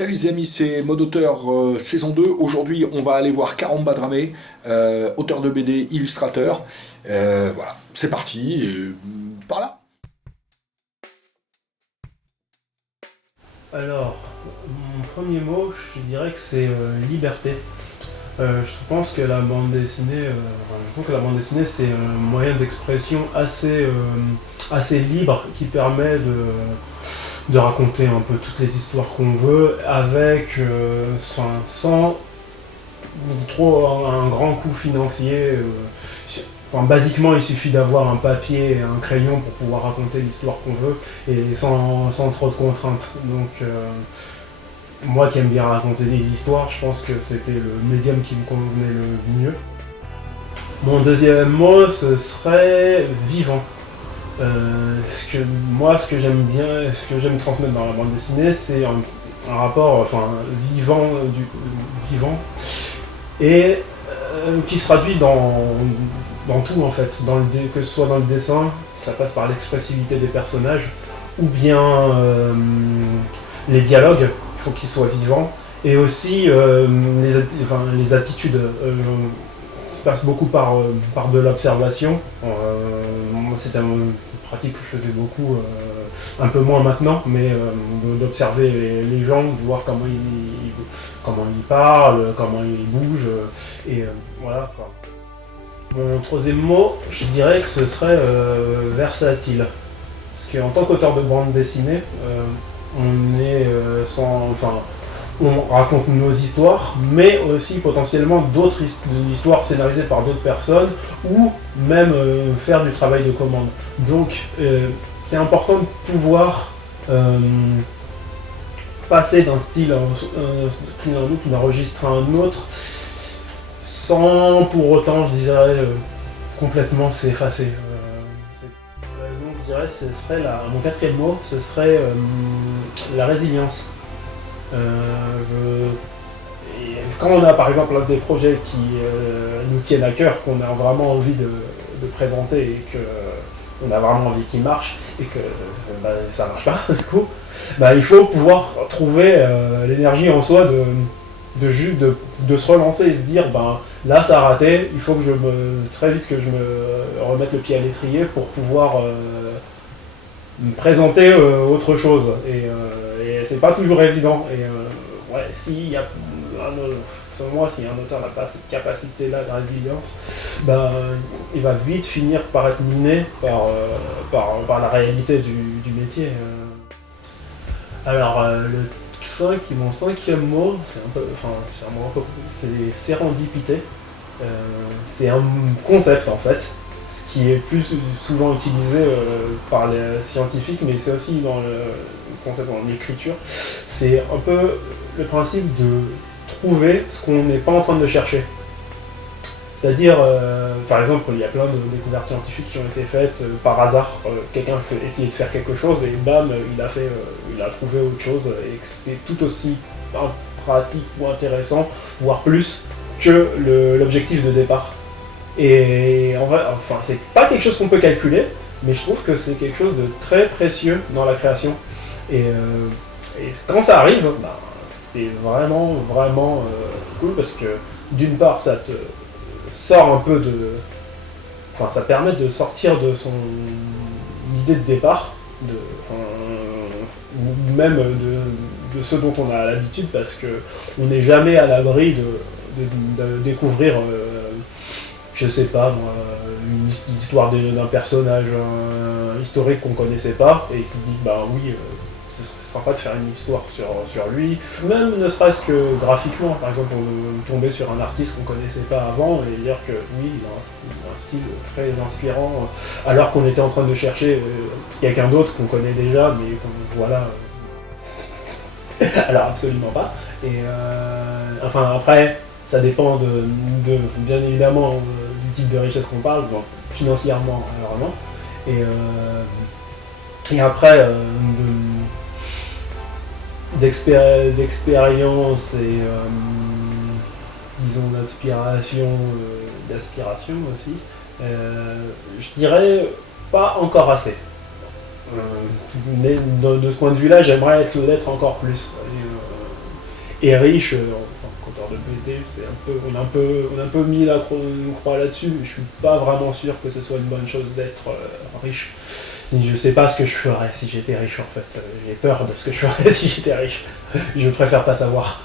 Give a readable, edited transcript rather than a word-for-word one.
Salut les amis, c'est Mode Auteur saison 2. Aujourd'hui, on va aller voir Karamba Dramé, auteur de BD, illustrateur. Voilà, c'est parti, par là. Alors, mon premier mot, je dirais que c'est liberté. Je pense que la bande dessinée, je trouve que la bande dessinée c'est un moyen d'expression assez libre qui permet de raconter un peu toutes les histoires qu'on veut avec sans trop un grand coût financier. Basiquement, il suffit d'avoir un papier et un crayon pour pouvoir raconter l'histoire qu'on veut et sans trop de contraintes. Donc, moi qui aime bien raconter des histoires, je pense que c'était le médium qui me convenait le mieux. Mon deuxième mot, ce serait vivant. Ce que j'aime bien, ce que j'aime transmettre dans la bande dessinée, c'est un rapport vivant et qui se traduit dans tout en fait, que ce soit dans le dessin, ça passe par l'expressivité des personnages, ou bien les dialogues, il faut qu'ils soient vivants, et aussi les attitudes. Ça passe beaucoup par de l'observation. Moi, c'était une pratique que je faisais beaucoup, un peu moins maintenant, mais d'observer les gens, de voir comment ils parlent, comment ils bougent, et voilà quoi. Mon troisième mot, je dirais que ce serait versatile. Parce qu'en tant qu'auteur de bande dessinée, on raconte nos histoires, mais aussi potentiellement d'autres histoires scénarisées par d'autres personnes, ou même faire du travail de commande. Donc c'est important de pouvoir passer d'un style à un autre, d'un registre à un autre, sans pour autant, je dirais, complètement s'effacer. Donc je dirais que ce serait mon quatrième mot, ce serait la résilience. Quand on a par exemple un des projets qui nous tiennent à cœur, qu'on a vraiment envie de présenter et qu'on a vraiment envie qu'il marche, et que ça marche pas, du coup, il faut pouvoir trouver l'énergie en soi de se relancer et se dire là ça a raté, il faut que très vite que je me remette le pied à l'étrier pour pouvoir me présenter autre chose. Et c'est pas toujours évident. Et selon moi, si un auteur n'a pas cette capacité-là de résilience, il va vite finir par être miné par la réalité du métier. Alors, mon cinquième mot, c'est sérendipité. C'est un concept en fait, ce qui est plus souvent utilisé par les scientifiques, mais c'est aussi dans le concept dans l'écriture. C'est un peu le principe de trouver ce qu'on n'est pas en train de chercher. C'est-à-dire, par exemple, il y a plein de découvertes scientifiques qui ont été faites par hasard. Quelqu'un essayé de faire quelque chose et bam, il a trouvé autre chose, et que c'est tout aussi pratique ou intéressant, voire plus, que l'objectif de départ. Et en vrai, c'est pas quelque chose qu'on peut calculer, mais je trouve que c'est quelque chose de très précieux dans la création. Et quand ça arrive, c'est vraiment, vraiment cool, parce que d'une part, ça te sort un peu ça permet de sortir de son idée de départ, ou même de ce dont on a l'habitude, parce qu'on n'est jamais à l'abri de découvrir, je sais pas moi, une histoire d'un personnage historique qu'on connaissait pas, et qui dit oui, ce sera pas de faire une histoire sur lui, même ne serait-ce que graphiquement. Par exemple, on tomber sur un artiste qu'on connaissait pas avant et dire que oui, il a un style très inspirant, alors qu'on était en train de chercher quelqu'un d'autre qu'on connaît déjà, mais voilà. Alors absolument pas. Et après, ça dépend bien évidemment du type de richesse qu'on parle, donc financièrement vraiment. Et après, d'expérience et disons d'aspiration aussi, je dirais pas encore assez. Mais de ce point de vue-là, j'aimerais l'être encore plus. et riche en compteur de BD. On a un peu mis une croix là-dessus, mais je suis pas vraiment sûr que ce soit une bonne chose d'être riche. Je sais pas ce que je ferais si j'étais riche en fait. J'ai peur de ce que je ferais si j'étais riche. Je préfère pas savoir.